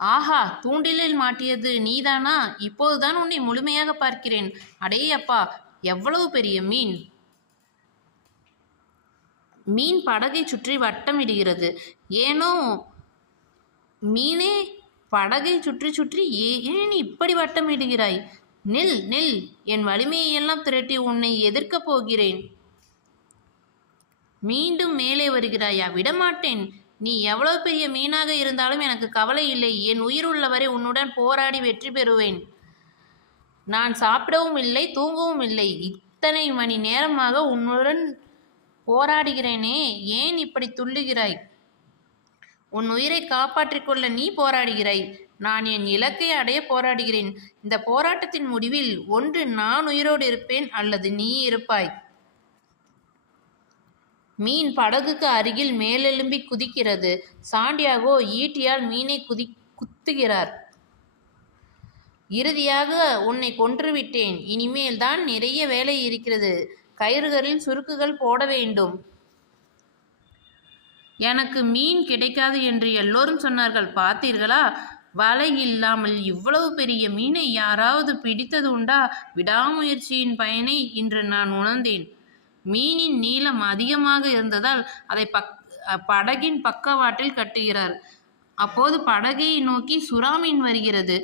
ஆஹா, தூண்டிலில் மாட்டியது நீதானா? இப்போதுதான் உன்னை முழுமையாக பார்க்கிறேன். அடே அப்பா, எவ்வளவு பெரிய மீன்! மீன் படகை சுற்றி வட்டமிடுகிறது. ஏனோ மீனே, படகை சுற்றி சுற்றி ஏன் இப்படி வட்டமிடுகிறாய்? நில் நில், என் வலிமையெல்லாம் திரட்டி உன்னை எதிர்க்கப் போகிறேன். மீண்டும் மேலே வருகிறாயா? விடமாட்டேன். நீ எவ்வளவு பெரிய மீனாக இருந்தாலும் எனக்கு கவலை இல்லை. என் உயிர் உள்ளவரை உன்னுடன் போராடி வெற்றி பெறுவேன். நான் சாப்பிடவும் இல்லை, தூங்கவும் இல்லை. இத்தனை மணி நேரமாக உன்னுடன் போராடுகிறேனே, ஏன் இப்படி துள்ளுகிறாய்? உன் உயிரை காப்பாற்றிக் கொள்ள நீ போராடுகிறாய். நான் என் இலக்கை அடைய போராடுகிறேன். இந்த போராட்டத்தின் முடிவில் ஒன்று நான் உயிரோடு இருப்பேன், அல்லது நீ இருப்பாய். மீன் படகுக்கு அருகில் மேலெலும்பி குதிக்கிறது. சாண்டியாகோ ஈட்டியால் மீனை குத்துகிறார். இறுதியாக உன்னை கொன்றுவிட்டேன். இனிமேல் தான் நிறைய வேலை இருக்கிறது. கயிறுகளில் சுருக்குகள் போட வேண்டும். எனக்கு மீன் கிடைக்காது என்று எல்லோரும் சொன்னார்கள். பார்த்தீர்களா? வலை இல்லாமல் இவ்வளவு பெரிய மீனை யாராவது பிடித்தது உண்டா? விடாமுயற்சியின் பயனை இன்று நான் உணர்ந்தேன். மீனின் நீளம் அதிகமாக இருந்ததால் அதை படகின் பக்கவாட்டில் கட்டுகிறார். அப்போது படகை நோக்கி சுறா மீன் வருகிறது.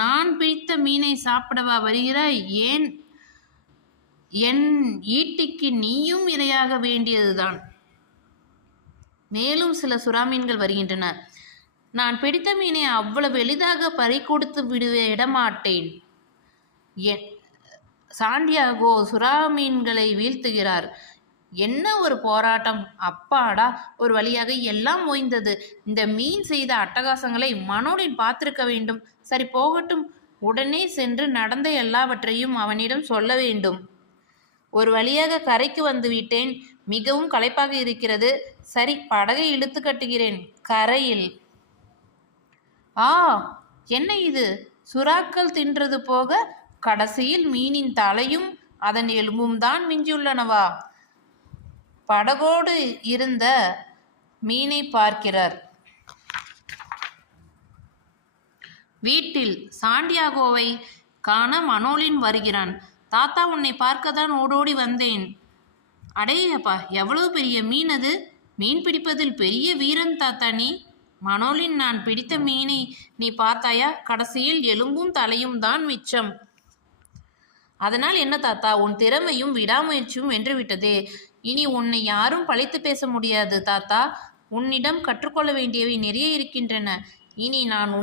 நான் பிடித்த மீனை சாப்பிடவா வருகிறாய்? ஏன், என் ஈட்டிக்கு நீயும் இரையாக வேண்டியதுதான். மேலும் சில சுறா மீன்கள் வருகின்றன. நான் பிடித்த மீனை அவ்வளவு எளிதாக பறிகொடுத்து விடமாட்டேன். சாண்டியாகோ சுறா மீன்களை வீழ்த்துகிறார். என்ன ஒரு போராட்டம்! அப்பாடா, ஒரு வழியாக எல்லாம் ஓய்ந்தது. இந்த மீன் செய்த அட்டகாசங்களை மனோலின் பார்த்திருக்க வேண்டும். சரி, போகட்டும். உடனே சென்று நடந்த எல்லாவற்றையும் அவனிடம் சொல்ல வேண்டும். ஒரு வழியாக கரைக்கு வந்து விட்டேன். மிகவும் களைப்பாக இருக்கிறது. சரி, படகை இழுத்து கட்டுகிறேன். கரையில் என்ன இது? சுறாக்கள் தின்றது போக கடைசியில் மீனின் தலையும் அதன் எலும்பும் தான் மிஞ்சியுள்ளனவா? படகோடு இருந்த மீனை பார்க்கிறார். வீட்டில் சாண்டியாகோவை காண மனோலின் வருகிறான். தாத்தா, உன்னை பார்க்கத்தான் ஓடோடி வந்தேன். அடேயப்பா, எவ்வளவு பெரிய மீன் அது! மீன் பிடிப்பதில் பெரிய வீரன் தாத்தா நீ. மனோலின், நான் பிடித்த மீனை நீ பார்த்தாயா? கடைசியில் எலும்பும் தலையும் தான் மிச்சம். அதனால் என்ன தாத்தா, உன் திறமையும் விடாமுயற்சியும் வென்றுவிட்டதே. இனி உன்னை யாரும் பழித்து பேச முடியாது தாத்தா. உன்னிடம் கற்றுக்கொள்ள வேண்டியவை நிறைய இருக்கின்றன. இனி நான்